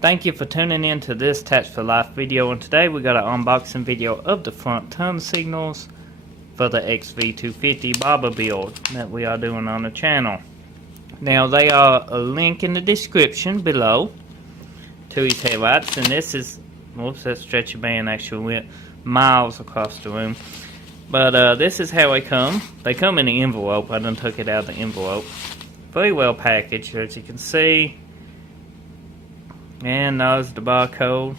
Thank you for tuning in to this TattsForLife video, and today we got an unboxing video of the front turn signals for the Xv250 bobber build that we are doing on the channel. Now they are a link in the description below to these headlights, and this is, whoops, that stretchy band actually went miles across the room. But this is how they come. They come in the envelope. I done took it out of the envelope. Very well packaged, as you can see. And there's the barcode.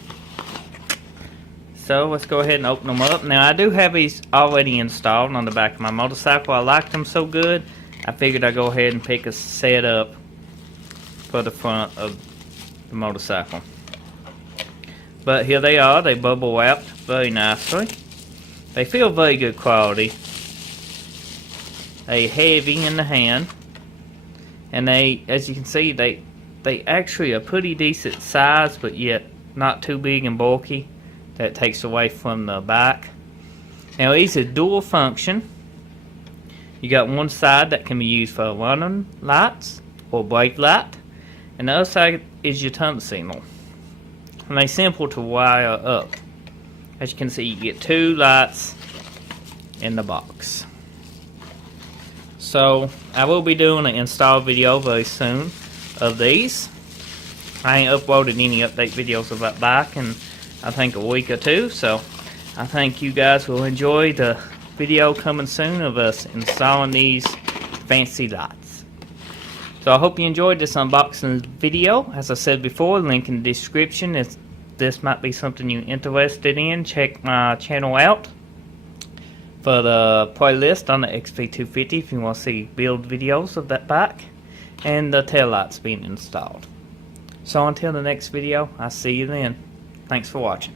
So let's go ahead and open them up. Now I do have these already installed on the back of my motorcycle. I liked them so good, I figured I'd go ahead and pick a set up for the front of the motorcycle. But here they are. They bubble wrapped very nicely. They feel very good quality. They heavy in the hand, and they, as you can see, they actually are pretty decent size, but yet not too big and bulky that takes away from the back. Now these are dual function. You got one side that can be used for running lights or brake light, and the other side is your turn signal. And they're simple to wire up. As you can see, you get two lights in the box. So I will be doing an install video very soon of these. I ain't uploaded any update videos of that bike in I think a week or two, so I think you guys will enjoy the video coming soon of us installing these fancy lights. So I hope you enjoyed this unboxing video. As I said before, link in the description. If this might be something you're interested in, check my channel out for the playlist on the Xv250 if you want to see build videos of that bike and the tail lights being installed. So until the next video, I'll see you then. Thanks for watching.